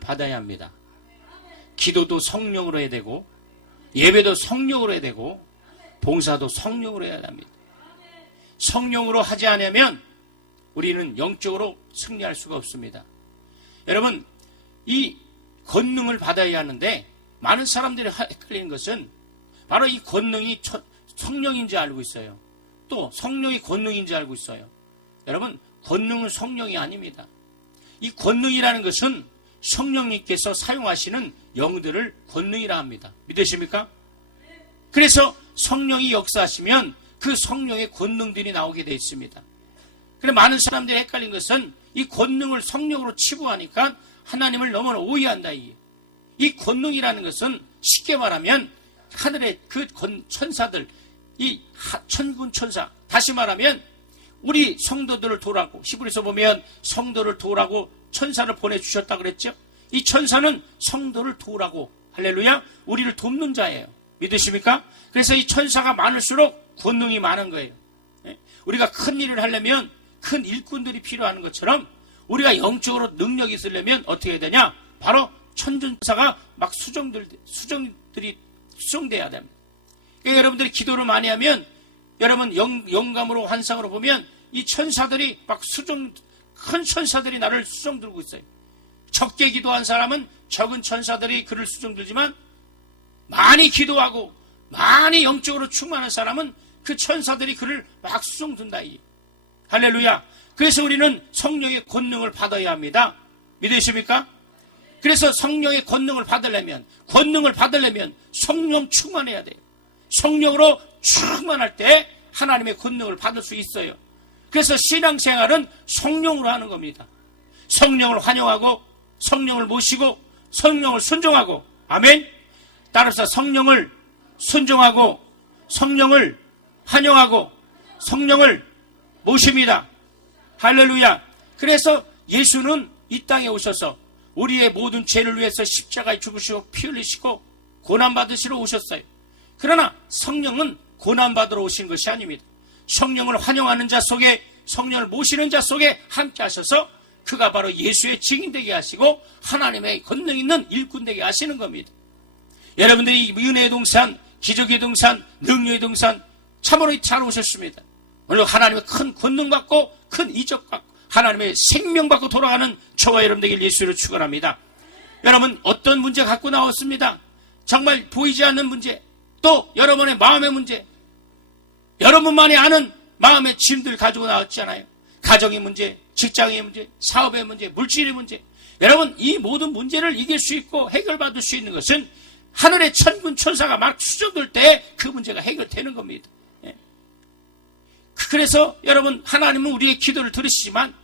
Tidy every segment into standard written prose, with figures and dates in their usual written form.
받아야 합니다. 기도도 성령으로 해야 되고, 예배도 성령으로 해야 되고, 봉사도 성령으로 해야 합니다. 성령으로 하지 않으면 우리는 영적으로 승리할 수가 없습니다. 여러분, 이 권능을 받아야 하는데 많은 사람들이 헷갈리는 것은 바로 이 권능이 성령인지 알고 있어요. 또 성령이 권능인지 알고 있어요. 여러분, 권능은 성령이 아닙니다. 이 권능이라는 것은 성령님께서 사용하시는 영들을 권능이라 합니다. 믿으십니까? 그래서 성령이 역사하시면 그 성령의 권능들이 나오게 되어 있습니다. 그런데 많은 사람들이 헷갈린 것은 이 권능을 성령으로 치부하니까 하나님을 너무나 오해한다. 이 권능이라는 것은 쉽게 말하면 하늘의 그 천사들, 이 천군 천사, 다시 말하면 우리 성도들을 도우라고, 히브리서 보면 성도를 도우라고 천사를 보내주셨다 그랬죠. 이 천사는 성도를 도우라고, 할렐루야, 우리를 돕는 자예요. 믿으십니까? 그래서 이 천사가 많을수록 권능이 많은 거예요. 우리가 큰 일을 하려면 큰 일꾼들이 필요한 것처럼 우리가 영적으로 능력이 있으려면 어떻게 해야 되냐? 바로 천군천사가 막 수정들이 수정돼야 됩니다. 그러니까 여러분들이 기도를 많이 하면 여러분 영감으로 환상으로 보면 이 천사들이 막 큰 천사들이 나를 수정 들고 있어요. 적게 기도한 사람은 적은 천사들이 그를 수정 들지만 많이 기도하고 많이 영적으로 충만한 사람은 그 천사들이 그를 막 수정 든다. 할렐루야. 그래서 우리는 성령의 권능을 받아야 합니다. 믿으십니까? 그래서 성령의 권능을 받으려면 성령 충만해야 돼요. 성령으로 충만할 때 하나님의 권능을 받을 수 있어요. 그래서 신앙생활은 성령으로 하는 겁니다. 성령을 환영하고 성령을 모시고 성령을 순종하고, 아멘. 따라서 성령을 순종하고 성령을 환영하고 성령을 모십니다. 할렐루야. 그래서 예수는 이 땅에 오셔서 우리의 모든 죄를 위해서 십자가에 죽으시고 피 흘리시고 고난받으시러 오셨어요. 그러나 성령은 고난받으러 오신 것이 아닙니다. 성령을 환영하는 자 속에, 성령을 모시는 자 속에 함께 하셔서 그가 바로 예수의 증인되게 하시고 하나님의 권능 있는 일꾼 되게 하시는 겁니다. 여러분들이 은혜의 동산, 기적의 동산, 능력의 동산 참으로 잘 오셨습니다. 오늘 하나님의 큰 권능 받고 큰 이적 받고 하나님의 생명 받고 돌아가는 저와 여러분들에게 예수를 축원합니다. 여러분, 어떤 문제 갖고 나왔습니다. 정말 보이지 않는 문제, 또 여러분의 마음의 문제, 여러분만이 아는 마음의 짐들 가지고 나왔잖아요. 가정의 문제, 직장의 문제, 사업의 문제, 물질의 문제. 여러분, 이 모든 문제를 이길 수 있고 해결받을 수 있는 것은 하늘의 천군 천사가 막 수정될 때 그 문제가 해결되는 겁니다. 그래서 여러분, 하나님은 우리의 기도를 들으시지만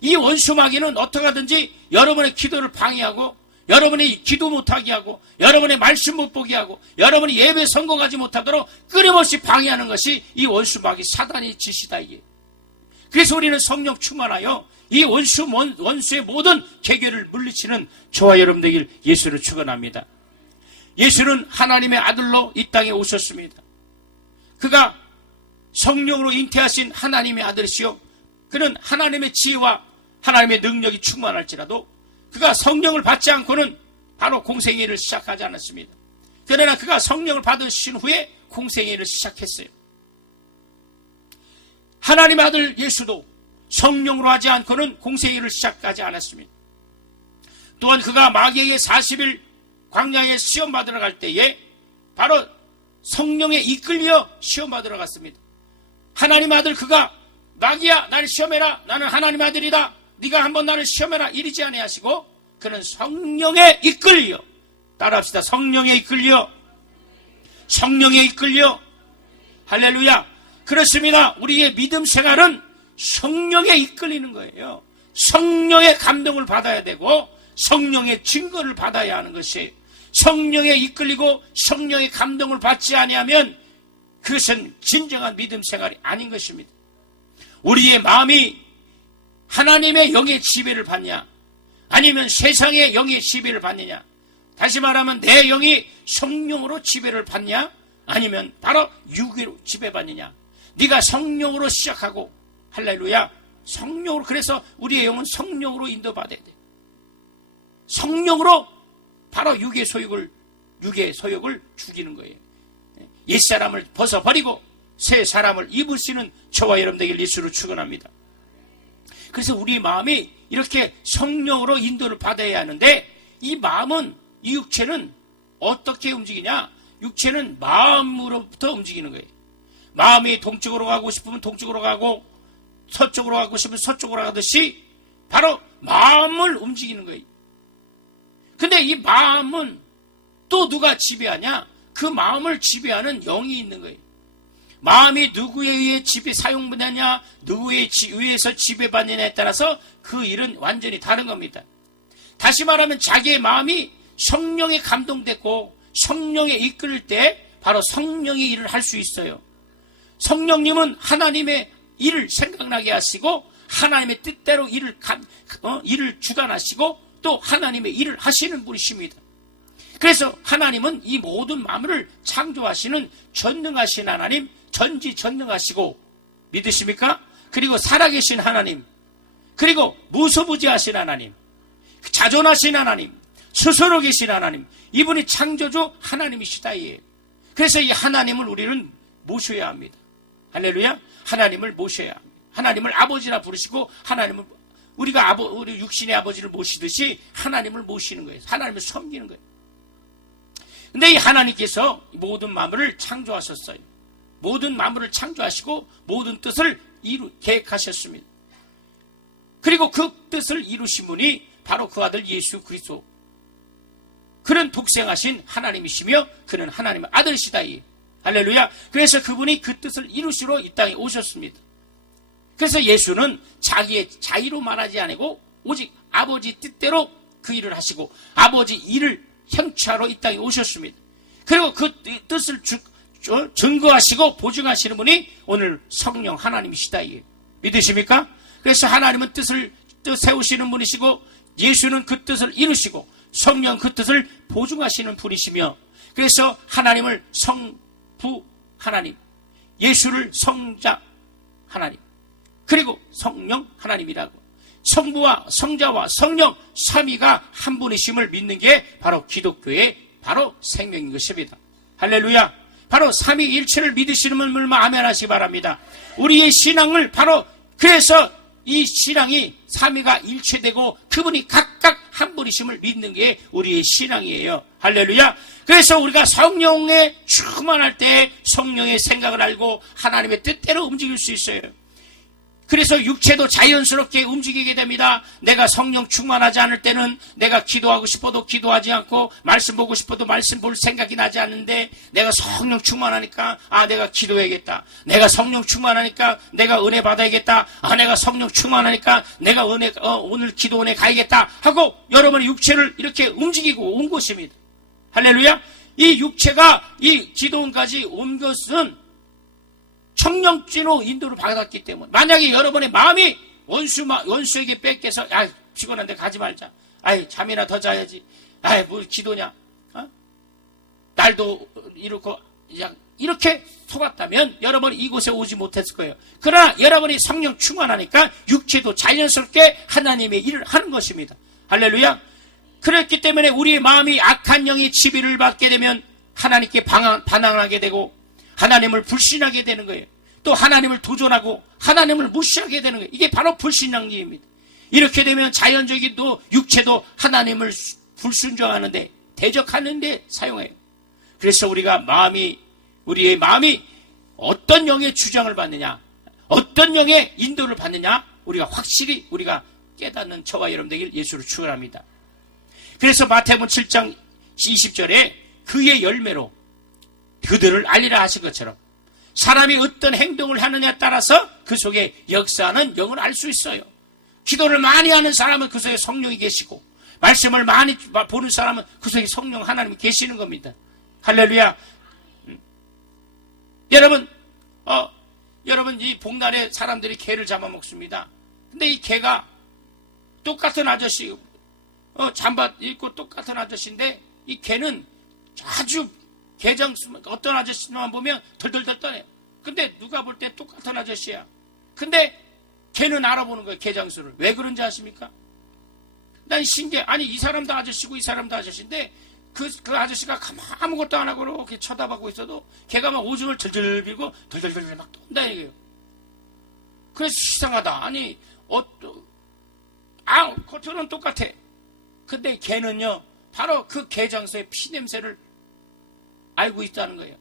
이 원수 마귀는 어떻게 하든지 여러분의 기도를 방해하고 여러분이 기도 못하게 하고 여러분의 말씀 못 보게 하고 여러분이 예배 성공하지 못하도록 끊임없이 방해하는 것이 이 원수 마귀 사단의 짓이다. 이게. 그래서 우리는 성령 충만하여 이 원수의 모든 계계를 물리치는 저와 여러분들 예수를 축원합니다. 예수는 하나님의 아들로 이 땅에 오셨습니다. 그가 성령으로 잉태하신 하나님의 아들이시요, 그는 하나님의 지혜와 하나님의 능력이 충만할지라도 그가 성령을 받지 않고는 바로 공생애를 시작하지 않았습니다. 그러나 그가 성령을 받으신 후에 공생애를 시작했어요. 하나님의 아들 예수도 성령으로 하지 않고는 공생애를 시작하지 않았습니다. 또한 그가 마귀에게 40일 광야에 시험 받으러 갈 때에 바로 성령에 이끌려 시험 받으러 갔습니다. 하나님의 아들 그가 마귀야 나를 시험해라, 나는 하나님의 아들이다, 네가 한번 나를 시험해라 이리지 아니하시고 그는 성령에 이끌려, 따라합시다. 성령에 이끌려, 성령에 이끌려. 할렐루야. 그렇습니다. 우리의 믿음 생활은 성령에 이끌리는 거예요. 성령의 감동을 받아야 되고 성령의 증거를 받아야 하는 것이에요. 성령에 이끌리고 성령의 감동을 받지 아니하면 그것은 진정한 믿음 생활이 아닌 것입니다. 우리의 마음이 하나님의 영의 지배를 받냐, 아니면 세상의 영의 지배를 받느냐, 다시 말하면 내 영이 성령으로 지배를 받냐, 아니면 바로 육으로 지배받느냐. 네가 성령으로 시작하고, 할렐루야, 성령으로. 그래서 우리의 영은 성령으로 인도받아야 돼. 성령으로 바로 육의 소욕을 죽이는 거예요. 옛사람을 벗어버리고 새 사람을 입으시는 저와 여러분 되길 예수로 축원합니다. 그래서 우리 마음이 이렇게 성령으로 인도를 받아야 하는데, 이 마음은, 이 육체는 어떻게 움직이냐? 육체는 마음으로부터 움직이는 거예요. 마음이 동쪽으로 가고 싶으면 동쪽으로 가고, 서쪽으로 가고 싶으면 서쪽으로 가듯이 바로 마음을 움직이는 거예요. 근데 이 마음은 또 누가 지배하냐? 그 마음을 지배하는 영이 있는 거예요. 마음이 누구에 의해 사용되느냐, 누구에 의해서 지배받느냐에 따라서 그 일은 완전히 다른 겁니다. 다시 말하면 자기의 마음이 성령에 감동됐고 성령에 이끌 때 바로 성령의 일을 할 수 있어요. 성령님은 하나님의 일을 생각나게 하시고 하나님의 뜻대로 일을 주관하시고 또 하나님의 일을 하시는 분이십니다. 그래서 하나님은 이 모든 만물을 창조하시는 전능하신 하나님, 전지전능하시고, 믿으십니까? 그리고 살아계신 하나님, 그리고 무소부지하신 하나님, 자존하신 하나님, 스스로 계신 하나님, 이분이 창조주 하나님이시다. 그래서 이 하나님을 우리는 모셔야 합니다. 할렐루야. 하나님을 모셔야 합니다. 하나님을 아버지라 부르시고, 하나님을 우리가 우리 육신의 아버지를 모시듯이 하나님을 모시는 거예요. 하나님을 섬기는 거예요. 근데 이 하나님께서 모든 만물을 창조하셨어요. 모든 만물을 창조하시고 모든 뜻을 계획하셨습니다. 그리고 그 뜻을 이루신 분이 바로 그 아들 예수 그리스도. 그는 독생하신 하나님이시며 그는 하나님의 아들이시다. 할렐루야. 그래서 그분이 그 뜻을 이루시러 이 땅에 오셨습니다. 그래서 예수는 자기의 자의로 말하지 않고 오직 아버지 뜻대로 그 일을 하시고 아버지 일을 현취하러 이 땅에 오셨습니다. 그리고 그 뜻을 증거하시고 보증하시는 분이 오늘 성령 하나님이시다. 믿으십니까? 그래서 하나님은 뜻 세우시는 분이시고 예수는 그 뜻을 이루시고 성령 그 뜻을 보증하시는 분이시며, 그래서 하나님을 성부 하나님, 예수를 성자 하나님, 그리고 성령 하나님이라고, 성부와 성자와 성령 삼위가 한 분이심을 믿는 게 바로 기독교의 바로 생명인 것입니다. 할렐루야. 바로 삼위일체를 믿으시는 분들만 아멘 하시기 바랍니다. 우리의 신앙을 바로, 그래서 이 신앙이 삼위가 일체되고 그분이 각각 한 분이심을 믿는 게 우리의 신앙이에요. 할렐루야. 그래서 우리가 성령에 충만할 때 성령의 생각을 알고 하나님의 뜻대로 움직일 수 있어요. 그래서 육체도 자연스럽게 움직이게 됩니다. 내가 성령 충만하지 않을 때는 내가 기도하고 싶어도 기도하지 않고 말씀 보고 싶어도 말씀 볼 생각이 나지 않는데, 내가 성령 충만하니까 내가 기도해야겠다. 내가 성령 충만하니까 내가 은혜 받아야겠다. 내가 성령 충만하니까 내가 오늘 기도원에 가야겠다 하고 여러분의 육체를 이렇게 움직이고 온 것입니다. 할렐루야. 이 육체가 이 기도원까지 온 것은 성령진으로 인도를 받았기 때문에, 만약에 여러분의 마음이 원수에게 뺏겨서 피곤한데 가지 말자, 잠이나 더 자야지, 뭘 기도냐, 날도 이렇고 이렇게 속았다면 여러분이 이곳에 오지 못했을 거예요. 그러나 여러분이 성령 충만하니까 육체도 자연스럽게 하나님의 일을 하는 것입니다. 할렐루야. 그렇기 때문에 우리의 마음이 악한 영의 지배를 받게 되면 하나님께 반항하게 되고 하나님을 불신하게 되는 거예요. 또 하나님을 도전하고 하나님을 무시하게 되는 거예요. 이게 바로 불신앙입니다. 이렇게 되면 자연적인도 육체도 하나님을 불순종하는데, 대적하는데 사용해요. 그래서 우리의 마음이 어떤 영의 주장을 받느냐, 어떤 영의 인도를 받느냐, 우리가 확실히 깨닫는 저와 여러분 되길 예수를 축원합니다. 그래서 마태복음 7장 20절에 그의 열매로 그들을 알리라 하신 것처럼 사람이 어떤 행동을 하느냐에 따라서 그 속에 역사하는 영을 알 수 있어요. 기도를 많이 하는 사람은 그 속에 성령이 계시고, 말씀을 많이 보는 사람은 그 속에 성령 하나님이 계시는 겁니다. 할렐루야. 여러분 이 복날에 사람들이 개를 잡아먹습니다. 근데 이 개가 똑같은 아저씨, 잠바 입고 똑같은 아저씨인데, 이 개는 아주 어떤 아저씨만 보면 덜덜덜 떠요. 근데 누가 볼 때 똑같은 아저씨야. 근데 걔는 알아보는 거예요, 개장수를. 왜 그런지 아십니까? 난 신기해. 아니, 이 사람도 아저씨고 이 사람도 아저씨인데 그 아저씨가 아무것도 안 하고 이렇게 쳐다보고 있어도 걔가 막 오줌을 들들 빌고 덜덜덜 막 떤다 이게요. 그래서 이상하다. 아니, 겉으로는 똑같아. 근데 걔는요, 바로 그 개 장소의 피 냄새를 알고 있다는 거예요.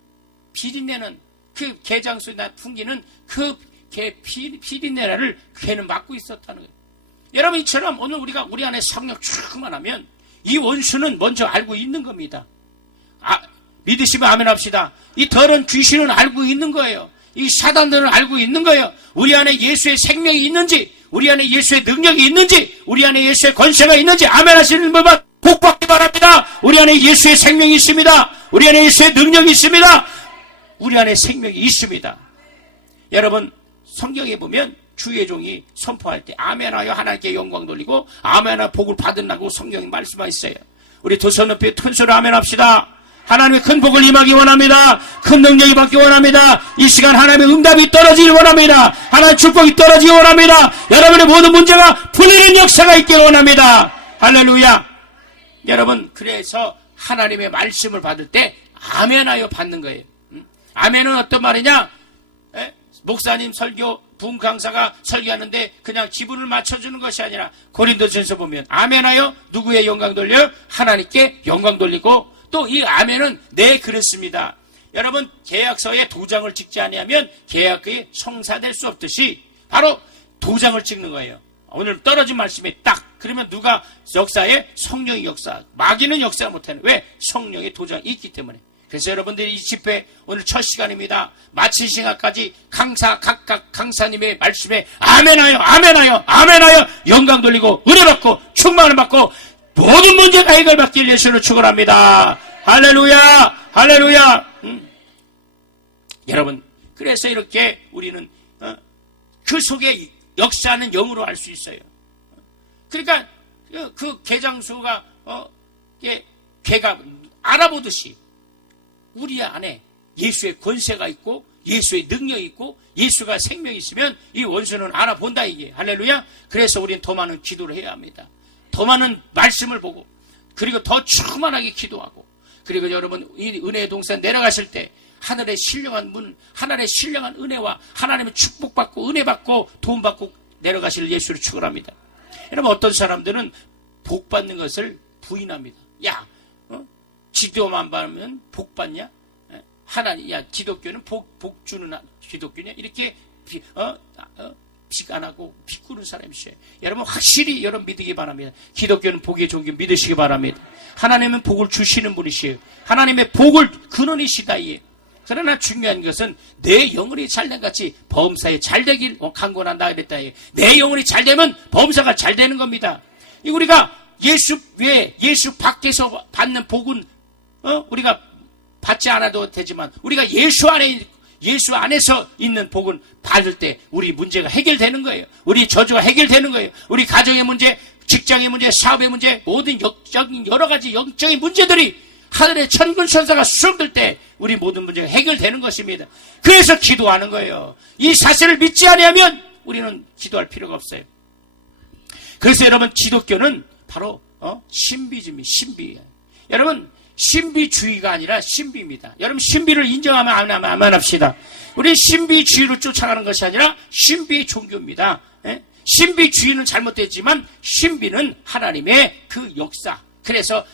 비린내는, 그 개 장소에 풍기는 그 개 비린내를 걔는 맡고 있었다는 거예요. 여러분, 이처럼 오늘 우리가 우리 안에 성령 충만하면 이 원수는 먼저 알고 있는 겁니다. 믿으시면 아멘 합시다. 이 더러운 귀신은 알고 있는 거예요. 이 사단들은 알고 있는 거예요. 우리 안에 예수의 생명이 있는지, 우리 안에 예수의 능력이 있는지, 우리 안에 예수의 권세가 있는지 아멘 하시는 분만 복받기 바랍니다. 우리 안에 예수의 생명이 있습니다. 우리 안에 예수의 능력이 있습니다. 우리 안에 생명이 있습니다. 여러분, 성경에 보면 주의 종이 선포할 때 아멘하여 하나님께 영광 돌리고 아멘하여 복을 받으라고 성경이 말씀하셨어요. 우리 두 손 높이 큰 소리 아멘 합시다. 하나님의 큰 복을 임하기 원합니다. 큰 능력이 받기 원합니다. 이 시간 하나님의 응답이 떨어지기 원합니다. 하나님의 축복이 떨어지기 원합니다. 여러분의 모든 문제가 풀리는 역사가 있기 원합니다. 할렐루야. 여러분, 그래서 하나님의 말씀을 받을 때 아멘하여 받는 거예요. 아멘은 어떤 말이냐? 목사님 설교, 부흥 강사가 설교하는데 그냥 지분을 맞춰주는 것이 아니라 고린도전서 보면 아멘하여 누구의 영광 돌려요? 하나님께 영광 돌리고, 또 이 아멘은 네 그렇습니다. 여러분, 계약서에 도장을 찍지 아니하면 계약이 성사될 수 없듯이 바로 도장을 찍는 거예요. 오늘 떨어진 말씀에 딱 그러면 누가 역사에 성령의 역사, 마귀는 역사 못하는, 왜? 성령의 도장이 있기 때문에. 그래서 여러분들이 이 집회 오늘 첫 시간입니다. 마친 시간까지 각각 강사님의 말씀에 아멘하여 아멘하여 아멘하여 영광 돌리고 은혜 받고 충만을 받고 모든 문제가 해결받길 예수로 축원합니다. 할렐루야, 할렐루야. 여러분, 그래서 이렇게 우리는 그 속에 역사하는 영으로 알 수 있어요. 그러니까 그 개장수가 개가 알아보듯이 우리 안에 예수의 권세가 있고 예수의 능력이 있고 예수가 생명이 있으면 이 원수는 알아본다 이게. 할렐루야. 그래서 우리는 더 많은 기도를 해야 합니다. 더 많은 말씀을 보고, 그리고 더 충만하게 기도하고, 그리고 여러분 이 은혜의 동산 내려가실 때 하늘의 신령한 문, 하늘의 신령한 은혜와 하나님의 축복받고 은혜받고 도움받고 내려가실 예수를 축원합니다. 여러분, 어떤 사람들은 복 받는 것을 부인합니다. 야, 기도만 받으면 복 받냐? 하나님, 야, 기독교는 복 주는 기독교냐? 이렇게 픽 안 하고 픽 꾸는 사람이 있어요. 여러분, 확실히 여러분 믿으기 바랍니다. 기독교는 복의 종교 믿으시기 바랍니다. 하나님은 복을 주시는 분이시에요. 하나님의 복을 근원이시다 이에. 그러나 중요한 것은 내 영혼이 잘된 같이 범사에 잘되길 간구한다 그랬다 이에. 내 영혼이 잘되면 범사가 잘되는 겁니다. 우리가 예수 외에 예수 밖에서 받는 복은 우리가 받지 않아도 되지만 우리가 예수 안에서 있는 복은 받을 때 우리 문제가 해결되는 거예요. 우리 저주가 해결되는 거예요. 우리 가정의 문제, 직장의 문제, 사업의 문제, 모든 영적인 여러 가지 영적인 문제들이 하늘의 천군 천사가 수정될 때 우리 모든 문제가 해결되는 것입니다. 그래서 기도하는 거예요. 이 사실을 믿지 않으면 우리는 기도할 필요가 없어요. 그래서 여러분, 기독교는 바로 신비주의, 신비예요. 여러분, 신비주의가 아니라 신비입니다. 여러분, 신비를 인정하면 아멘 합시다. 우리 신비주의를 쫓아가는 것이 아니라 신비 종교입니다. 신비주의는 잘못됐지만 신비는 하나님의 그 역사. 그래서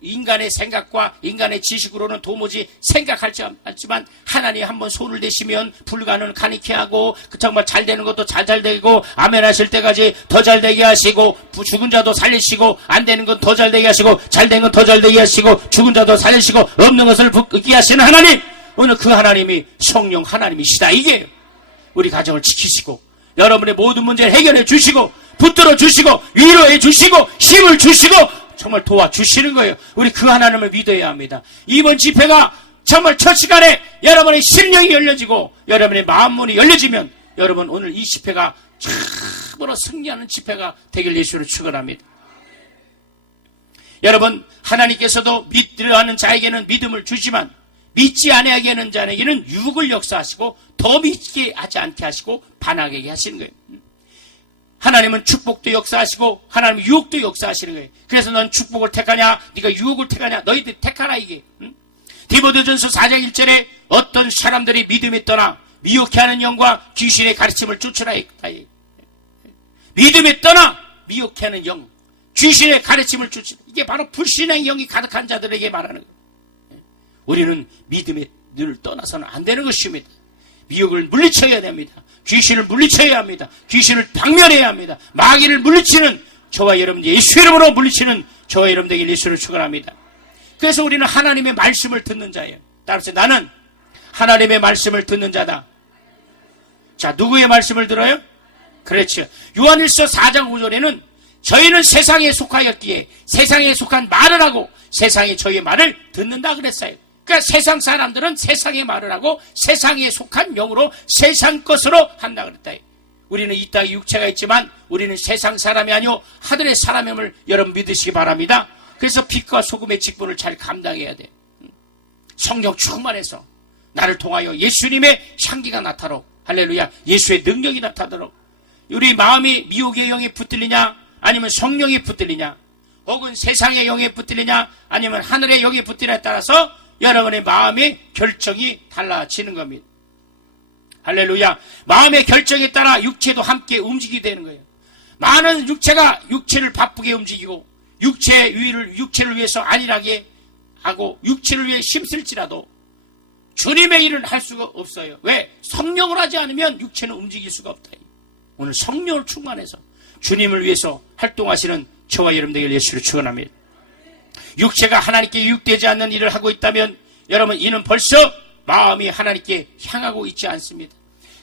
인간의 생각과 인간의 지식으로는 도무지 생각하지 않지만 하나님 한번 손을 대시면 불가능을 가능케 하고 정말 잘 되는 것도 잘 되고 아멘 하실 때까지 더 잘 되게 하시고 죽은 자도 살리시고 안 되는 건 더 잘 되게 하시고 잘 된 건 더 잘 되게 하시고 죽은 자도 살리시고 없는 것을 붙게 하시는 하나님, 오늘 그 하나님이 성령 하나님이시다 이게요. 우리 가정을 지키시고 여러분의 모든 문제를 해결해 주시고 붙들어 주시고 위로해 주시고 힘을 주시고 정말 도와주시는 거예요. 우리 그 하나님을 믿어야 합니다. 이번 집회가 정말 첫 시간에 여러분의 심령이 열려지고 여러분의 마음문이 열려지면 여러분 오늘 이 집회가 참으로 승리하는 집회가 되길 예수로 축원합니다. 여러분, 하나님께서도 믿으려 하는 자에게는 믿음을 주지만 믿지 아니하게 하는 자에게는 유혹을 역사하시고 더 믿게 하지 않게 하시고 반하게 하시는 거예요. 하나님은 축복도 역사하시고 하나님은 유혹도 역사하시는 거예요. 그래서 넌 축복을 택하냐 네가 유혹을 택하냐 너희들 택하라 이게. 디모데전서 4장 1절에 어떤 사람들이 믿음에 떠나 미혹해하는 영과 귀신의 가르침을 쫓으라 했다. 믿음에 떠나 미혹해하는 영, 귀신의 가르침을 쫓으라. 이게 바로 불신의 영이 가득한 자들에게 말하는 거예요. 우리는 믿음에 늘 떠나서는 안 되는 것입니다. 미혹을 물리쳐야 됩니다. 귀신을 물리쳐야 합니다. 귀신을 박멸해야 합니다. 마귀를 물리치는 저와 여러분, 예수 이름으로 물리치는 저와 여러분에게 예수를 축원합니다. 그래서 우리는 하나님의 말씀을 듣는 자예요. 따라서 나는 하나님의 말씀을 듣는 자다. 자, 누구의 말씀을 들어요? 그렇죠. 요한일서 4장 5절에는 저희는 세상에 속하였기에 세상에 속한 말을 하고 세상이 저희의 말을 듣는다 그랬어요. 그러니까 세상 사람들은 세상의 말을 하고 세상에 속한 영으로 세상 것으로 한다 그랬다. 우리는 이 땅에 육체가 있지만 우리는 세상 사람이 아니오 하늘의 사람임을 여러분 믿으시기 바랍니다. 그래서 빛과 소금의 직분을 잘 감당해야 돼. 성령 충만해서 나를 통하여 예수님의 향기가 나타나도록, 할렐루야, 예수의 능력이 나타나도록, 우리 마음이 미혹의 영에 붙들리냐 아니면 성령에 붙들리냐 혹은 세상의 영에 붙들리냐 아니면 하늘의 영에 붙들리냐에 따라서 여러분의 마음의 결정이 달라지는 겁니다. 할렐루야. 마음의 결정에 따라 육체도 함께 움직이게 되는 거예요. 많은 육체가 육체를 바쁘게 움직이고 육체를 위해서 안일하게 하고 육체를 위해 힘쓸지라도 주님의 일은 할 수가 없어요. 왜? 성령을 하지 않으면 육체는 움직일 수가 없다. 오늘 성령을 충만해서 주님을 위해서 활동하시는 저와 여러분들에게 예수를 축원합니다. 육체가 하나님께 유익되지 않는 일을 하고 있다면 여러분 이는 벌써 마음이 하나님께 향하고 있지 않습니다.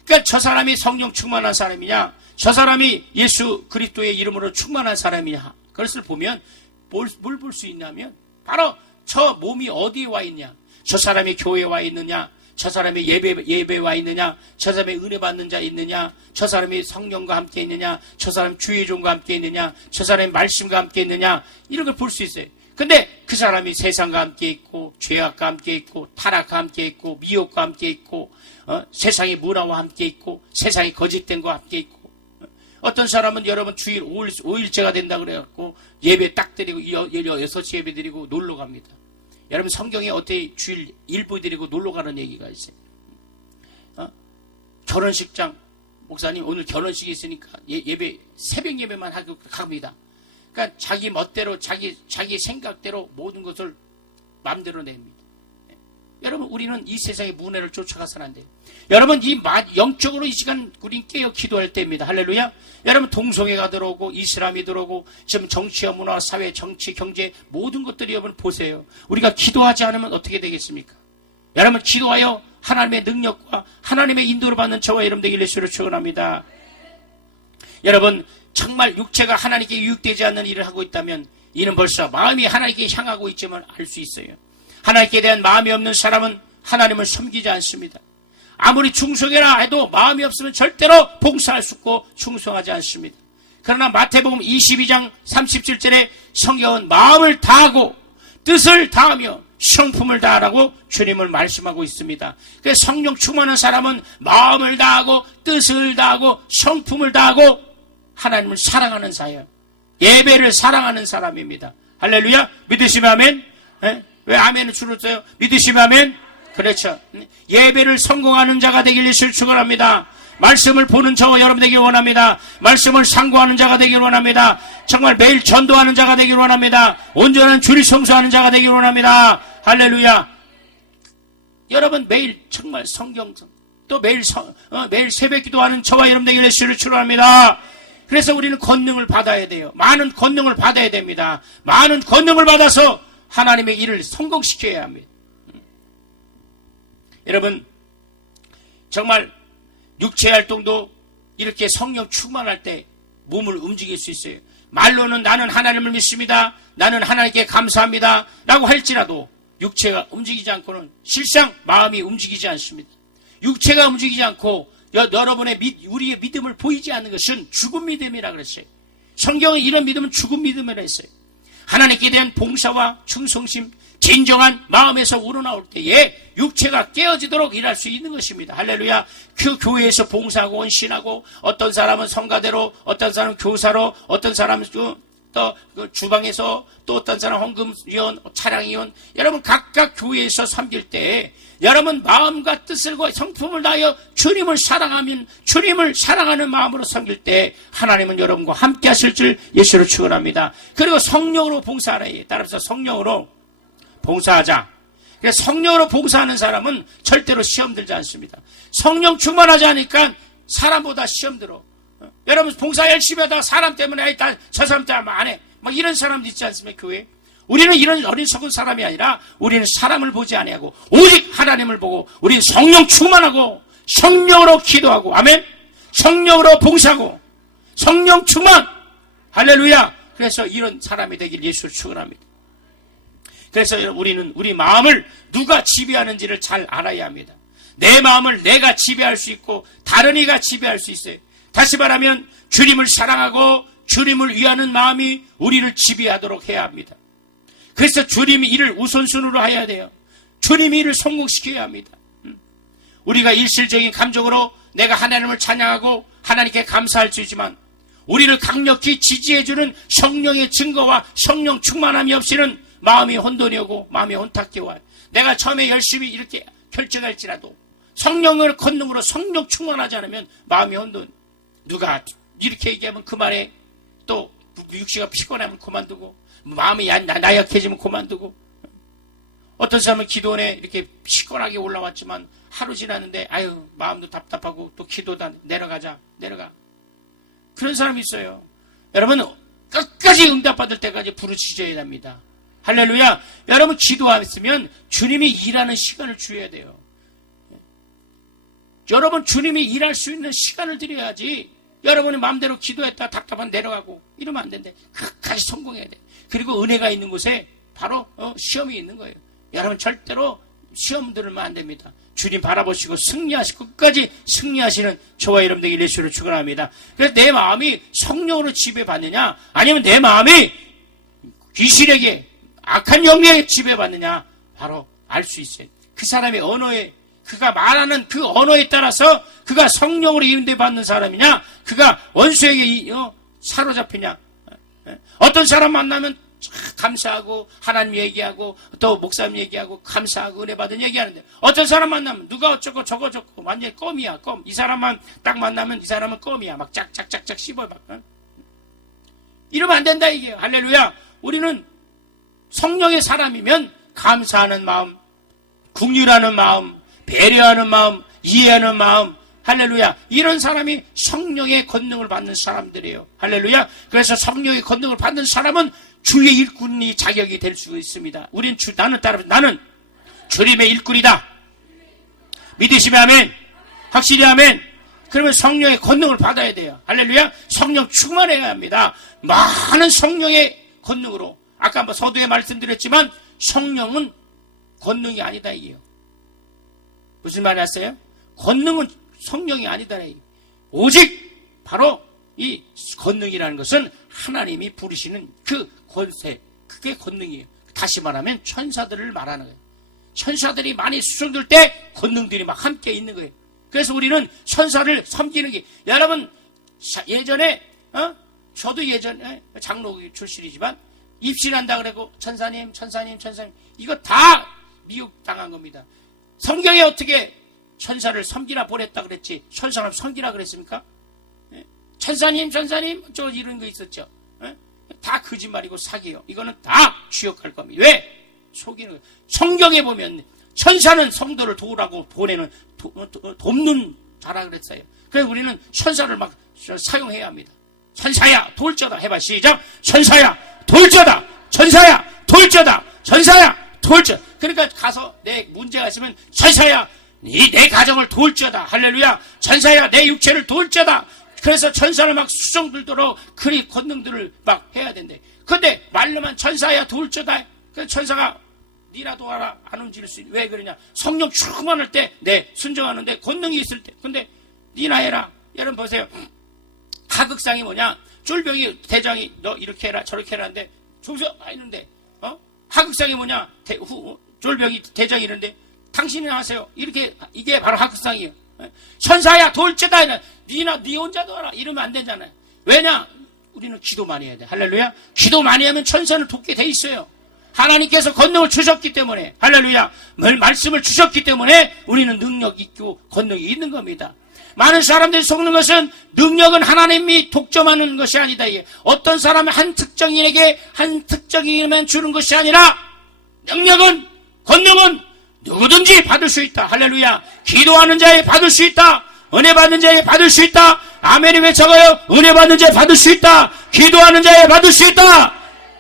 그러니까 저 사람이 성령 충만한 사람이냐 저 사람이 예수 그리스도의 이름으로 충만한 사람이냐 그것을 보면 뭘 볼 수 있냐면 바로 저 몸이 어디에 와 있냐, 저 사람이 교회에 와 있느냐, 저 사람이 예배에 와 있느냐, 저 사람이 은혜 받는 자 있느냐, 저 사람이 성령과 함께 있느냐, 저 사람이 주의 종과 함께 있느냐, 저 사람이 말씀과 함께 있느냐, 이런 걸 볼 수 있어요. 근데 그 사람이 세상과 함께 있고 죄악과 함께 있고 타락과 함께 있고 미혹과 함께 있고 세상의 문화와 함께 있고 세상의 거짓된 것과 함께 있고 어떤 사람은 여러분 주일 5일째가 된다 그래갖고 예배 딱 드리고 6시 예배 드리고 놀러 갑니다. 여러분 성경에 어떻게 주일 일부 드리고 놀러 가는 얘기가 있어요. 결혼식장 목사님 오늘 결혼식이 있으니까 예배 새벽 예배만 하고 갑니다. 그러니까 자기 멋대로 자기 생각대로 모든 것을 마음대로 냅니다. 여러분 우리는 이 세상의 문화를 쫓아가서는 안 돼요. 여러분 영적으로 이 시간 우린 깨어 기도할 때입니다. 할렐루야. 여러분 동성애가 들어오고 이슬람이 들어오고 지금 정치와 문화 사회 정치 경제 모든 것들이 여러분 보세요. 우리가 기도하지 않으면 어떻게 되겠습니까? 여러분 기도하여 하나님의 능력과 하나님의 인도를 받는 저와 여러분들에게 예수를 축원합니다. 여러분 정말 육체가 하나님께 유익되지 않는 일을 하고 있다면 이는 벌써 마음이 하나님께 향하고 있지만 알 수 있어요. 하나님께 대한 마음이 없는 사람은 하나님을 섬기지 않습니다. 아무리 충성해라 해도 마음이 없으면 절대로 봉사할 수 없고 충성하지 않습니다. 그러나 마태복음 22장 37절에 성경은 마음을 다하고 뜻을 다하며 성품을 다하라고 주님을 말씀하고 있습니다. 그래서 성령 충만한 사람은 마음을 다하고 뜻을 다하고 성품을 다하고 하나님을 사랑하는 자예요. 예배를 사랑하는 사람입니다. 할렐루야. 믿으시면 아멘. 왜 아멘을 줄였어요? 믿으시면 아멘. 그렇죠. 예배를 성공하는 자가 되길 예수를 축원합니다. 말씀을 보는 저와 여러분 되길 원합니다. 말씀을 상고하는 자가 되길 원합니다. 정말 매일 전도하는 자가 되길 원합니다. 온전한 주일 성수하는 자가 되길 원합니다. 할렐루야. 여러분 매일 정말 성경 또 매일 새벽 기도하는 저와 여러분 되길 예수를 축원합니다. 그래서 우리는 권능을 받아야 돼요. 많은 권능을 받아야 됩니다. 많은 권능을 받아서 하나님의 일을 성공시켜야 합니다. 여러분 정말 육체 활동도 이렇게 성령 충만할 때 몸을 움직일 수 있어요. 말로는 나는 하나님을 믿습니다. 나는 하나님께 감사합니다. 라고 할지라도 육체가 움직이지 않고는 실상 마음이 움직이지 않습니다. 육체가 움직이지 않고 여러분의 우리의 믿음을 보이지 않는 것은 죽은 믿음이라 그랬어요. 성경은 이런 믿음은 죽은 믿음이라 했어요. 하나님께 대한 봉사와 충성심, 진정한 마음에서 우러나올 때에 육체가 깨어지도록 일할 수 있는 것입니다. 할렐루야. 그 교회에서 봉사하고 헌신하고, 어떤 사람은 성가대로, 어떤 사람은 교사로, 어떤 사람은 또 주방에서, 또 어떤 사람 헌금위원, 차량위원, 여러분 각각 교회에서 섬길 때 여러분 마음과 뜻을 성품을 다하여 주님을 사랑하면, 주님을 사랑하는 마음으로 섬길 때 하나님은 여러분과 함께 하실 줄 예수로 축원합니다. 그리고 성령으로 봉사하라. 따라서 성령으로 봉사하자. 그래서 성령으로 봉사하는 사람은 절대로 시험 들지 않습니다. 성령 충만하지 않으니까 사람보다 시험 들어. 여러분 봉사 열심히 하다가 사람 때문에 저 사람 때문에 안 해. 막 이런 사람도 있지 않습니까? 교회. 우리는 이런 어리석은 사람이 아니라 우리는 사람을 보지 아니하고 오직 하나님을 보고 우리는 성령 충만하고 성령으로 기도하고, 아멘. 성령으로 봉사하고 성령 충만. 할렐루야. 그래서 이런 사람이 되길 예수를 축원합니다. 그래서 우리는 우리 마음을 누가 지배하는지를 잘 알아야 합니다. 내 마음을 내가 지배할 수 있고 다른 이가 지배할 수 있어요. 다시 말하면 주님을 사랑하고 주님을 위하는 마음이 우리를 지배하도록 해야 합니다. 그래서 주님이 이를 우선순위로 해야 돼요. 주님이 이를 성공시켜야 합니다. 우리가 일시적인 감정으로 내가 하나님을 찬양하고 하나님께 감사할 수 있지만 우리를 강력히 지지해주는 성령의 증거와 성령 충만함이 없이는 마음이 혼돈이 오고 마음이 혼탁해 와요. 내가 처음에 열심히 이렇게 결정할지라도 성령을 권능으로 성령 충만하지 않으면 마음이 혼돈. 누가 이렇게 얘기하면 그만해. 또 육체가 피곤하면 그만두고, 마음이 나약해지면 그만두고. 어떤 사람은 기도원에 이렇게 피곤하게 올라왔지만 하루 지났는데 아유 마음도 답답하고 또 기도다 내려가. 그런 사람이 있어요. 여러분 끝까지 응답받을 때까지 부르짖어야 됩니다. 할렐루야. 여러분 기도했으면 주님이 일하는 시간을 주어야 돼요. 여러분 주님이 일할 수 있는 시간을 드려야지. 여러분이 마음대로 기도했다 답답한 내려가고 이러면 안 된대. 끝까지 성공해야 돼. 그리고 은혜가 있는 곳에 바로 시험이 있는 거예요. 여러분 절대로 시험 들으면 안 됩니다. 주님 바라보시고 승리하시고 끝까지 승리하시는 저와 여러분 되길 예수로 축원합니다. 그래서 내 마음이 성령으로 지배받느냐 아니면 내 마음이 귀신에게 악한 영에 지배받느냐 바로 알 수 있어요. 그 사람의 언어에, 그가 말하는 그 언어에 따라서 그가 성령으로 인도받는 사람이냐, 그가 원수에게 사로잡히냐. 어떤 사람 만나면 감사하고 하나님 얘기하고 또 목사님 얘기하고 감사하고 은혜 받은 얘기하는데, 어떤 사람 만나면 누가 어쩌고 저거 저거 완전 껌이야. 껌. 이 사람만 딱 만나면 이 사람은 껌이야. 막 짝짝짝짝 씹어봐. 이러면 안 된다 이게요. 할렐루야. 우리는 성령의 사람이면 감사하는 마음, 긍휼하는 마음, 배려하는 마음, 이해하는 마음, 할렐루야. 이런 사람이 성령의 권능을 받는 사람들이에요. 할렐루야. 그래서 성령의 권능을 받는 사람은 주의 일꾼이 자격이 될 수 있습니다. 우린 나는 주님의 일꾼이다. 믿으시면 아멘. 확실히 아멘. 그러면 성령의 권능을 받아야 돼요. 할렐루야. 성령 충만해야 합니다. 많은 성령의 권능으로. 아까 한번 서두에 말씀드렸지만 성령은 권능이 아니다 이게요. 무슨 말이 아세요? 권능은 성령이 아니다. 오직 바로 이 권능이라는 것은 하나님이 부르시는 그 권세, 그게 권능이에요. 다시 말하면 천사들을 말하는 거예요. 천사들이 많이 수송될 때 권능들이 막 함께 있는 거예요. 그래서 우리는 천사를 섬기는 게, 여러분 예전에 저도 예전에 장로 출신이지만 입신한다 그러고 천사님 이거 다 미혹당한 겁니다. 성경에 어떻게 천사를 섬기라 보냈다 그랬지 천사를 섬기라 그랬습니까? 천사님 저 이런 거 있었죠. 다 거짓말이고 사기예요. 이거는 다 지옥 갈 겁니다. 왜? 속이는 거예요. 성경에 보면 천사는 성도를 도우라고 보내는 돕는 자라 그랬어요. 그래서 우리는 천사를 막 사용해야 합니다. 천사야 돌져다 해봐. 시작. 천사야 돌져다. 천사야 돌져다. 천사야 돌져. 그러니까 가서 내 문제가 있으면 천사야 내 가정을 돌져다. 할렐루야. 천사야 내 육체를 돌져다. 그래서 천사를 막 수정 들도록 그리 권능들을 막 해야 된대. 근데 말로만 천사야 돌져다. 그 천사가 니라 도와라 안 움직일 수 있는. 왜 그러냐? 성령 충만할 때 내 순종하는데 권능이 있을 때. 근데 니나 해라. 여러분 보세요. 하극상이 뭐냐? 쫄병이 대장이 너 이렇게 해라 저렇게 해라 하는데 종서 있는데 하극상이 뭐냐? 졸병이 대장이 이런데 당신이 하세요. 이렇게 이게 바로 하극상이에요. 천사야 돌째다. 네 혼자도 알아. 이러면 안 되잖아요. 왜냐? 우리는 기도 많이 해야 돼. 할렐루야. 기도 많이 하면 천사를 돕게 돼 있어요. 하나님께서 권능을 주셨기 때문에, 할렐루야, 말씀을 주셨기 때문에 우리는 능력 있고 권능이 있는 겁니다. 많은 사람들이 속는 것은 능력은 하나님이 독점하는 것이 아니다. 어떤 사람은 한 특정인에게 한 특정인에만 주는 것이 아니라 능력은, 권능은 누구든지 받을 수 있다. 할렐루야. 기도하는 자에 받을 수 있다. 은혜 받는 자에 받을 수 있다. 아멘이 왜 적어요? 은혜 받는 자에 받을 수 있다. 기도하는 자에 받을 수 있다.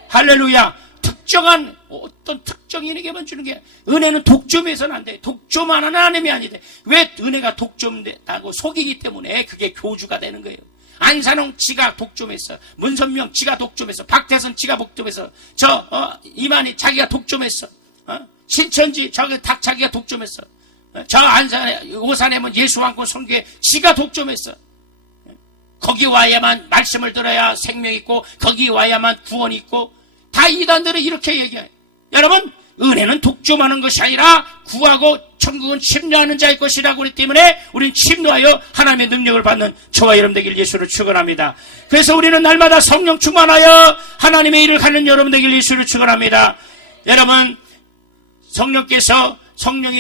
할렐루야. 특정한 어떤 특정인에게만 주는 게, 은혜는 독점해서는 안 돼. 독점하는 하나님이 아니대. 왜 은혜가 독점되고 속이기 때문에 그게 교주가 되는 거예요. 안산홍 지가 독점했어. 문선명 지가 독점했어. 박태선 지가 독점했어. 이만희 자기가 독점했어. 신천지 자기가 독점했어. 안산에 오산에 예수왕고 선교회 지가 독점했어. 거기 와야만 말씀을 들어야 생명 있고, 거기 와야만 구원이 있고, 다 이단들은 이렇게 얘기해요. 여러분, 은혜는 독점하는 것이 아니라 구하고 천국은 침노하는 자의 것이라고 그랬기 때문에 우리는 침노하여 하나님의 능력을 받는 저와 여러분 되길 예수를 축원합니다. 그래서 우리는 날마다 성령 충만하여 하나님의 일을 하는 여러분 되길 예수를 축원합니다. 여러분,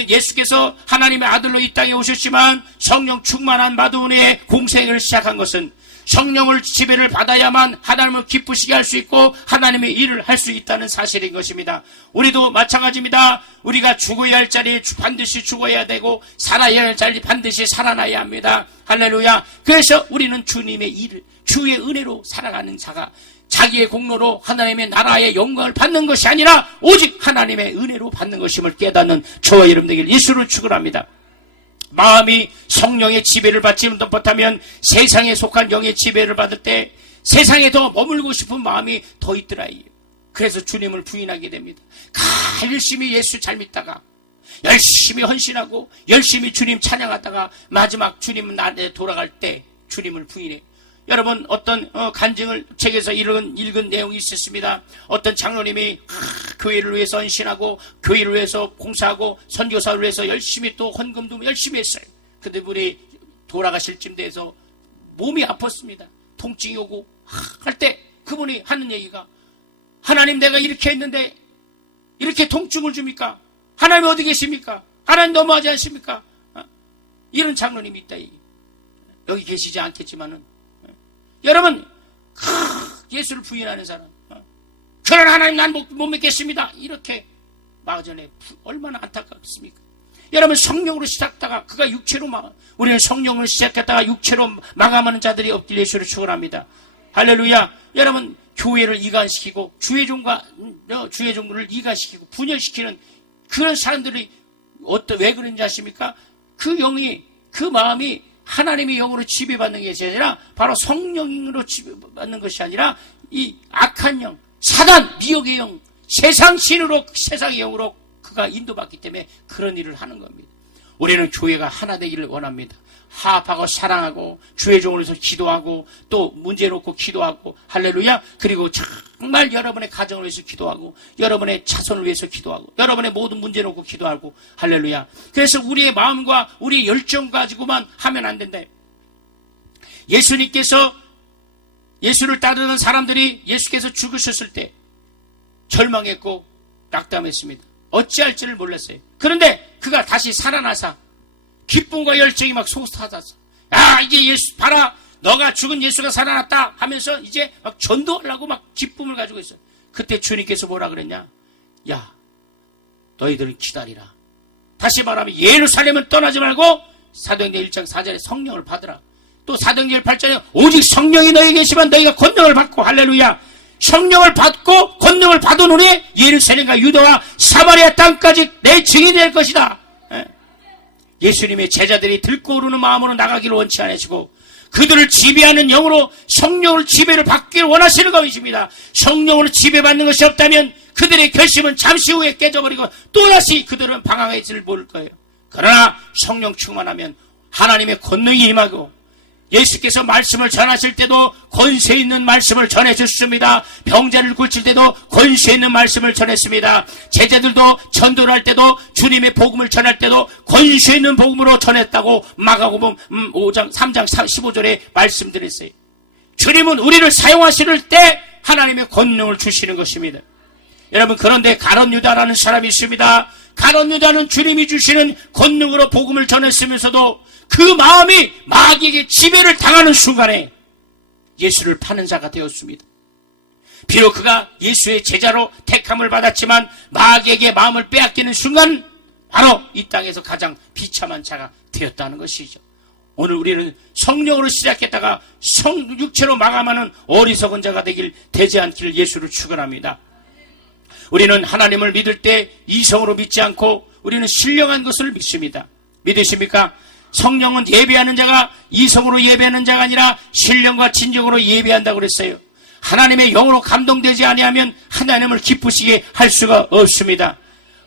예수께서 하나님의 아들로 이 땅에 오셨지만 성령 충만한 마도운의 공생을 시작한 것은 성령을 지배를 받아야만 하나님을 기쁘시게 할 수 있고 하나님의 일을 할 수 있다는 사실인 것입니다. 우리도 마찬가지입니다. 우리가 죽어야 할 자리에 반드시 죽어야 되고 살아야 할 자리에 반드시 살아나야 합니다. 할렐루야. 그래서 우리는 주님의 일을, 주의 은혜로 살아가는 자가 자기의 공로로 하나님의 나라의 영광을 받는 것이 아니라 오직 하나님의 은혜로 받는 것임을 깨닫는 저와 여러분들에게 예수를 축원합니다. 마음이 성령의 지배를 받지 못하면 세상에 속한 영의 지배를 받을 때 세상에 더 머물고 싶은 마음이 더 있더라. 그래서 주님을 부인하게 됩니다. 열심히 예수 잘 믿다가 열심히 헌신하고 열심히 주님 찬양하다가 마지막 주님 나한테 돌아갈 때 주님을 부인해. 여러분, 어떤 간증을 책에서 읽은 내용이 있었습니다. 어떤 장로님이 교회를 위해서 헌신하고 교회를 위해서 봉사하고 선교사를 위해서 열심히 또 헌금도 열심히 했어요. 근데 그분이 돌아가실 쯤 돼서 몸이 아팠습니다. 통증이 오고 할 때 그분이 하는 얘기가, 하나님, 내가 이렇게 했는데 이렇게 통증을 줍니까? 하나님 어디 계십니까? 하나님 너무하지 않습니까? 이런 장로님이 있다. 여기 계시지 않겠지만은, 여러분, 예수를 부인하는 사람, 그런 하나님 난 못 믿겠습니다, 이렇게 마전에 얼마나 안타깝습니까? 여러분, 성령으로 시작하다가 그가 육체로 우리는 성령으로 시작했다가 육체로 마감하는 자들이 없길 예수를 축원합니다. 할렐루야. 여러분, 교회를 이간시키고 주의 종들을 이간시키고 분열시키는 그런 사람들이 왜 그런지 아십니까? 그 마음이 하나님의 영으로 지배받는 것이 아니라 바로 성령으로 지배받는 것이 아니라 이 악한 영, 사단, 미혹의 영, 세상 신으로, 세상의 영으로 그가 인도받기 때문에 그런 일을 하는 겁니다. 우리는 교회가 하나 되기를 원합니다. 화합하고 사랑하고 주의 종을 위해서 기도하고 또 문제 놓고 기도하고, 할렐루야. 그리고 정말 여러분의 가정을 위해서 기도하고 여러분의 자손을 위해서 기도하고 여러분의 모든 문제 놓고 기도하고, 할렐루야. 그래서 우리의 마음과 우리의 열정 가지고만 하면 안 된다. 예수님께서, 예수를 따르는 사람들이 예수께서 죽으셨을 때 절망했고 낙담했습니다. 어찌할지를 몰랐어요. 그런데 그가 다시 살아나사 기쁨과 열정이 막 솟아졌어. 이제 예수 봐라, 너가 죽은 예수가 살아났다 하면서 이제 막 전도하려고 막 기쁨을 가지고 있어. 그때 주님께서 뭐라 그랬냐? 야, 너희들은 기다리라. 다시 말하면 예루살렘은 떠나지 말고 사도행전 1장 4절에 성령을 받으라. 또 사도행전 8장에 오직 성령이 너희에 계시면 너희가 권능을 받고, 할렐루야, 성령을 받고 권능을 받은 후에 예루살렘과 유다와 사마리아 땅까지 내 증인이 될 것이다. 예수님의 제자들이 들고 오르는 마음으로 나가기를 원치 않으시고 그들을 지배하는 영으로 성령을 지배를 받기를 원하시는 것입니다. 성령으로 지배받는 것이 없다면 그들의 결심은 잠시 후에 깨져버리고 또다시 그들은 방황해지를 모를 거예요. 그러나 성령 충만하면 하나님의 권능이 임하고 예수께서 말씀을 전하실 때도 권세 있는 말씀을 전해주셨습니다. 병자를 고칠 때도 권세 있는 말씀을 전했습니다. 제자들도 전도를 할 때도 주님의 복음을 전할 때도 권세 있는 복음으로 전했다고 마가복음 5장 3장 15절에 말씀드렸어요. 주님은 우리를 사용하실 때 하나님의 권능을 주시는 것입니다. 여러분, 그런데 가룟 유다라는 사람이 있습니다. 가룟 유다는 주님이 주시는 권능으로 복음을 전했으면서도 그 마음이 마귀에게 지배를 당하는 순간에 예수를 파는 자가 되었습니다. 비록 그가 예수의 제자로 택함을 받았지만 마귀에게 마음을 빼앗기는 순간 바로 이 땅에서 가장 비참한 자가 되었다는 것이죠. 오늘 우리는 성령으로 시작했다가 육체로 마감하는 어리석은 자가 되지 않기를 예수를 축원합니다. 우리는 하나님을 믿을 때 이성으로 믿지 않고 우리는 신령한 것을 믿습니다. 믿으십니까? 성령은 예배하는 자가 이성으로 예배하는 자가 아니라 신령과 진정으로 예배한다고 그랬어요. 하나님의 영으로 감동되지 아니하면 하나님을 기쁘시게 할 수가 없습니다.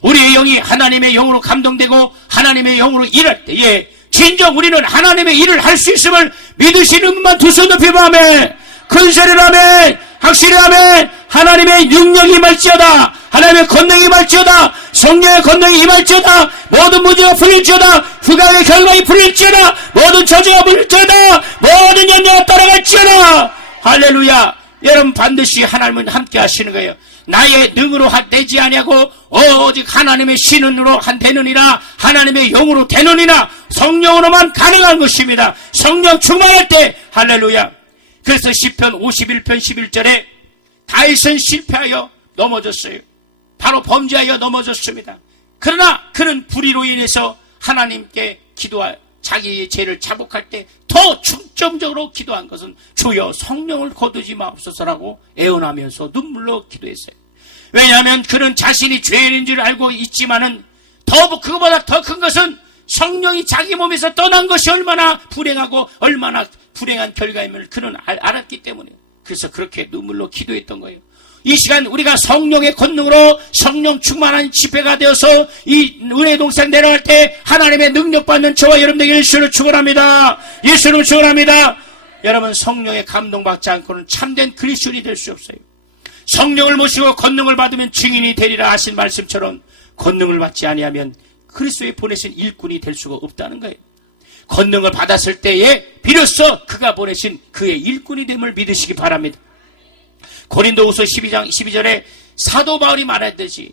우리의 영이 하나님의 영으로 감동되고 하나님의 영으로 일할 때에 진정 우리는 하나님의 일을 할 수 있음을 믿으시는 분만 두 손 높이 아멘. 큰 소리로 아멘. 확실히 아멘. 하나님의 능력이 임할지어다. 하나님의 권능이 임할지어다. 성령의 권능이 임할지어다. 모든 문제가 풀릴지어다. 후가의 결과가 풀릴지어다. 모든 저주가 풀릴지어다. 모든 연약가 따라갈지어다. 할렐루야. 여러분, 반드시 하나님은 함께 하시는 거예요. 나의 능으로 되지 아니하고 오직 하나님의 신은으로 되느니라. 하나님의 영으로 되느니라. 성령으로만 가능한 것입니다. 성령 충만할 때 할렐루야. 그래서 시편 51편 11절에 다윗은 실패하여 넘어졌어요. 바로 범죄하여 넘어졌습니다. 그러나 그는 불의로 인해서 하나님께 기도하 자기의 죄를 자복할 때 더 중점적으로 기도한 것은 주여 성령을 거두지 마옵소서라고 애원하면서 눈물로 기도했어요. 왜냐하면 그는 자신이 죄인인 줄 알고 있지만은 그거보다 더 큰 것은 성령이 자기 몸에서 떠난 것이 얼마나 불행하고 얼마나 불행한 결과임을 그는 알았기 때문에 그래서 그렇게 눈물로 기도했던 거예요. 이 시간 우리가 성령의 권능으로 성령 충만한 집회가 되어서 이 은혜 동상 내려갈 때 하나님의 능력 받는 저와 여러분에게 예수를 축원합니다. 예수를 축원합니다. 여러분, 성령의 감동받지 않고는 참된 그리스도인이 될 수 없어요. 성령을 모시고 권능을 받으면 증인이 되리라 하신 말씀처럼 권능을 받지 아니하면 그리스도의 보내신 일꾼이 될 수가 없다는 거예요. 권능을 받았을 때에 비로소 그가 보내신 그의 일꾼이 됨을 믿으시기 바랍니다. 고린도후서 12장 12절에 사도 바울이 말했듯이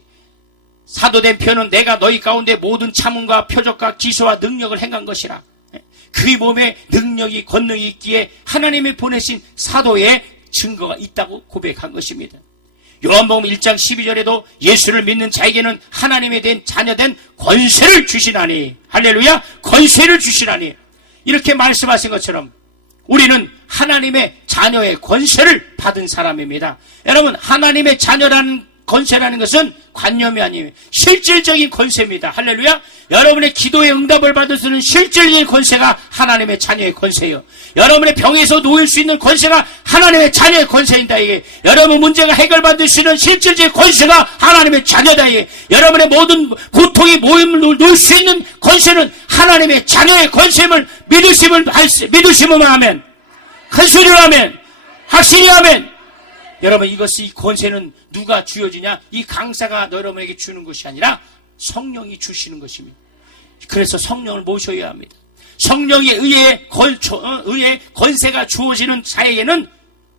사도된 표는 내가 너희 가운데 모든 참음과 표적과 기소와 능력을 행한 것이라. 그의 몸에 능력이 권능이 있기에 하나님이 보내신 사도의 증거가 있다고 고백한 것입니다. 요한복음 1장 12절에도 예수를 믿는 자에게는 하나님의 된 자녀된 권세를 주시나니, 할렐루야, 권세를 주시나니, 이렇게 말씀하신 것처럼 우리는 하나님의 자녀의 권세를 받은 사람입니다. 여러분, 하나님의 자녀라는 권세라는 것은 관념이 아니에요. 실질적인 권세입니다. 할렐루야. 여러분의 기도의 응답을 받을 수 있는 실질적인 권세가 하나님의 자녀의 권세예요. 여러분의 병에서 놓일 수 있는 권세가 하나님의 자녀의 권세입니다. 이게 여러분 문제가 해결받을 수 있는 실질적인 권세가 하나님의 자녀다. 이게 여러분의 모든 고통이 모임을 놓을 수 있는 권세는 하나님의 자녀의 권세임을 믿으시면 하면, 큰 소리로 하면, 확실히 하면. 여러분, 이 권세는 누가 주어지냐? 이 강사가 여러분에게 주는 것이 아니라 성령이 주시는 것입니다. 그래서 성령을 모셔야 합니다. 성령에 의해 권세가 주어지는 자에게는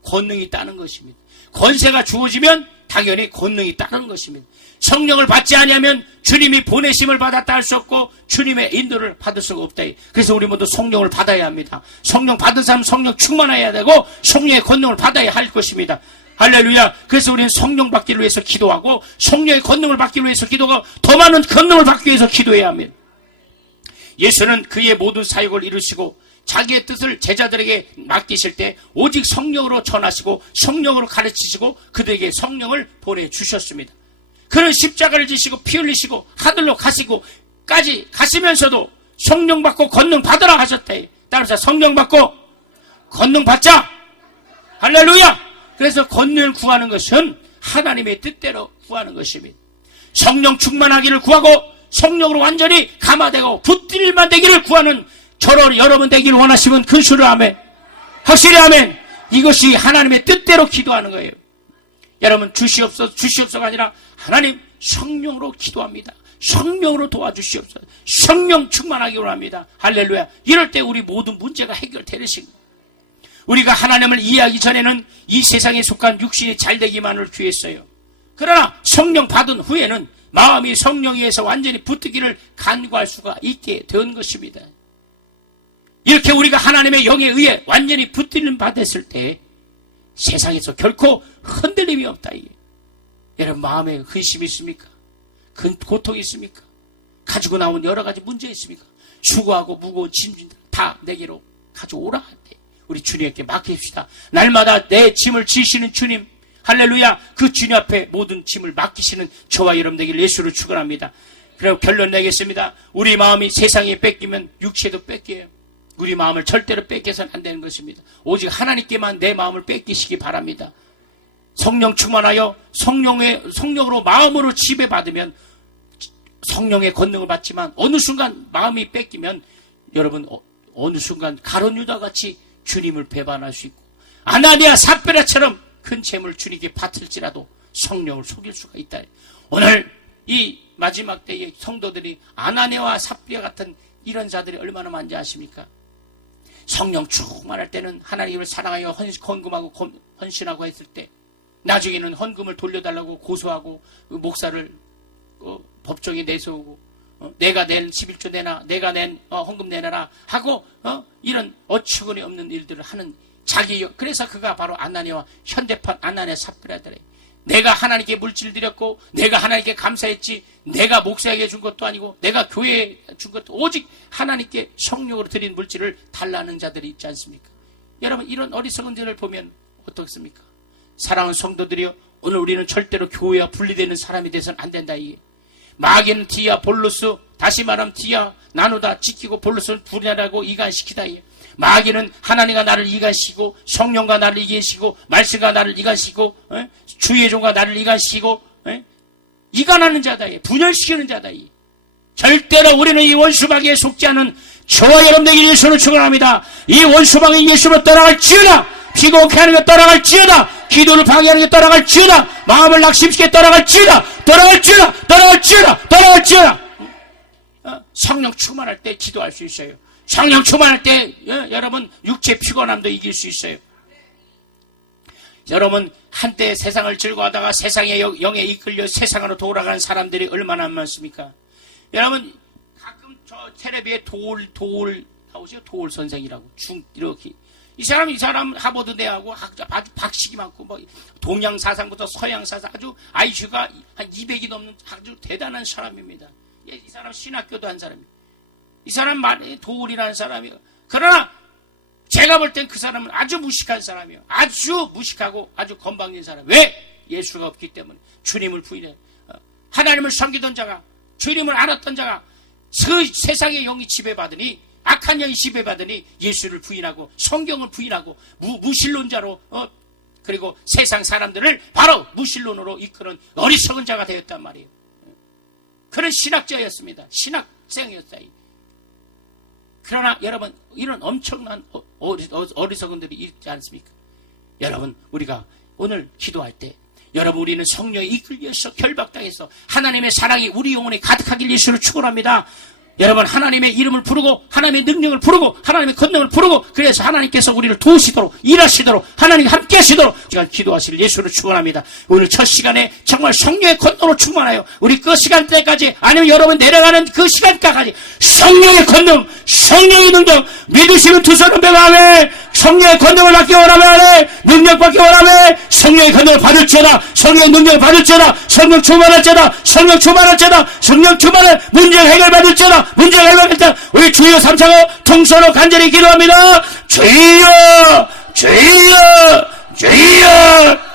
권능이 있다는 것입니다. 권세가 주어지면 당연히 권능이 있다는 것입니다. 성령을 받지 아니하면 주님이 보내심을 받았다 할 수 없고 주님의 인도를 받을 수가 없다. 그래서 우리 모두 성령을 받아야 합니다. 성령 받은 사람은 성령 충만해야 되고 성령의 권능을 받아야 할 것입니다. 할렐루야. 그래서 우리는 성령 받기를 위해서 기도하고 성령의 권능을 받기 위해서 기도하고 더 많은 권능을 받기 위해서 기도해야 합니다. 예수는 그의 모든 사역을 이루시고 자기의 뜻을 제자들에게 맡기실 때 오직 성령으로 전하시고 성령으로 가르치시고 그들에게 성령을 보내주셨습니다. 그는 십자가를 지시고 피 흘리시고 하늘로 가시고까지 가시면서도 성령 받고 권능 받으라 하셨다. 따라서 성령 받고 권능 받자. 할렐루야. 그래서 권능을 구하는 것은 하나님의 뜻대로 구하는 것입니다. 성령 충만하기를 구하고 성령으로 완전히 감화되고 붙들만 되기를 구하는 저로 여러분 되길 원하시면 근수를 아멘. 확실히 아멘. 이것이 하나님의 뜻대로 기도하는 거예요. 여러분 주시옵소서가 아니라 하나님 성령으로 기도합니다. 성령으로 도와주시옵소서. 성령 충만하기 원합니다. 할렐루야. 이럴 때 우리 모든 문제가 해결되는 것입니다. 우리가 하나님을 이해하기 전에는 이 세상에 속한 육신이 잘되기만을 구했어요. 그러나 성령 받은 후에는 마음이 성령에 의해서 완전히 붙들기를 간구할 수가 있게 된 것입니다. 이렇게 우리가 하나님의 영에 의해 완전히 붙들림 받았을 때 세상에서 결코 흔들림이 없다. 여러분 마음에 근심이 있습니까? 고통이 있습니까? 가지고 나온 여러 가지 문제 있습니까? 수고하고 무거운 짐들 다 내게로 가져오라 할 때 우리 주님께 맡깁시다. 날마다 내 짐을 지시는 주님, 할렐루야. 그 주님 앞에 모든 짐을 맡기시는 저와 여러분 되길 예수로 축원합니다. 그리고 결론 내겠습니다. 우리 마음이 세상에 뺏기면 육체도 뺏겨요. 우리 마음을 절대로 뺏겨서는 안 되는 것입니다. 오직 하나님께만 내 마음을 뺏기시기 바랍니다. 성령 충만하여 성령으로 마음으로 지배받으면 성령의 권능을 받지만 어느 순간 마음이 뺏기면 여러분 어느 순간 가룟 유다 같이 주님을 배반할 수 있고 아나니아 삽비라처럼 큰 재물 주님께 바칠지라도 성령을 속일 수가 있다. 오늘 이 마지막 때의 성도들이 아나니아와 삽비라 같은 이런 자들이 얼마나 많은지 아십니까? 성령 충만할 때는 하나님을 사랑하여 헌금하고 헌신하고 했을 때 나중에는 헌금을 돌려달라고 고소하고 목사를 법정에 내세우고 내가 낸 11조 내놔, 내가 낸 헌금 내놔라 하고 이런 어처구니 없는 일들을 하는 그래서 그가 바로 아나니아와 현대판 아나니아 삽비라더래. 내가 하나님께 물질 드렸고 내가 하나님께 감사했지 내가 목사에게 준 것도 아니고 내가 교회에 준 것도 오직 하나님께 성령으로 드린 물질을 달라는 자들이 있지 않습니까? 여러분 이런 어리석은 자를 보면 어떻습니까? 사랑하는 성도들이여, 오늘 우리는 절대로 교회와 분리되는 사람이 돼서는 안 된다. 이게 마귀는 디아 볼로스, 다시 말하면 디아 나누다 지키고 볼로스를 분열하고 이간시키다. 이게 마귀는 하나님과 나를 이간시키고 성령과 나를 이간시키고 말씀과 나를 이간시키고 주의 종과 나를 이간시키고 이간하는 자다. 분열시키는 자다. 절대로 우리는 이 원수마귀에 속지 않은 저와 여러분들에게 예수를 축원합니다. 이 원수마귀 예수로 떠나갈지어다. 피곤케 하는 게 떠나갈지어다. 기도를 방해하는 게 떠나갈지어다. 마음을 낙심시켜 떠나갈지어다. 떠나갈지어다. 성령 충만할 때 기도할 수 있어요. 성령 충만할 때 여러분 육체 피곤함도 이길 수 있어요. 여러분 한때 세상을 즐거워하다가 세상의 영에 이끌려 세상으로 돌아가는 사람들이 얼마나 많습니까? 여러분 가끔 저 텔레비에 도울 나오죠. 도울 선생이라고 이렇게 이 사람 하버드 대하고 아주 박식이 많고 뭐 동양 사상부터 서양 사상 아주 IQ가 한 200이 넘는 아주 대단한 사람입니다. 이 사람 신학교도 한 사람이에요. 이 사람 도울이라는 사람이에요. 그러나 제가 볼 땐 그 사람은 아주 무식한 사람이에요. 아주 무식하고 아주 건방진 사람. 왜? 예수가 없기 때문에. 주님을 부인해. 하나님을 섬기던 자가, 주님을 알았던 자가 세상의 영이 지배받으니, 악한 영이 지배받으니 예수를 부인하고 성경을 부인하고 무신론자로 그리고 세상 사람들을 바로 무신론으로 이끄는 어리석은 자가 되었단 말이에요. 그런 신학자였습니다. 신학생이었어요. 그러나 여러분 이런 엄청난 어리석은들이 있지 않습니까? 여러분 우리가 오늘 기도할 때 여러분 우리는 성령에 이끌려서 결박당해서 하나님의 사랑이 우리 영혼에 가득하길 예수를 축원합니다. 여러분 하나님의 이름을 부르고 하나님의 능력을 부르고 하나님의 권능을 부르고 그래서 하나님께서 우리를 도우시도록 일하시도록 하나님이 함께 하시도록 시간 기도하실 예수를 축원합니다. 오늘 첫 시간에 정말 성령의 권능으로 충만하여 우리 그 시간대까지 아니면 여러분 내려가는 그 시간까지 성령의 권능 성령의 능력 믿으시면 두 손은 배가하며 성령의 권능을 받기 원하며 능력 받기 원하며 성령의 권능을 받을지어다. 성령의 능력을 받을지어다. 성령 충만할지어다. 성령 충만할지어다. 성령 충만할 문제를 해결받을지어다. 문제를 해결할 때 우리 주여 삼창호 통서로 간절히 기도합니다. 주여 주여 주여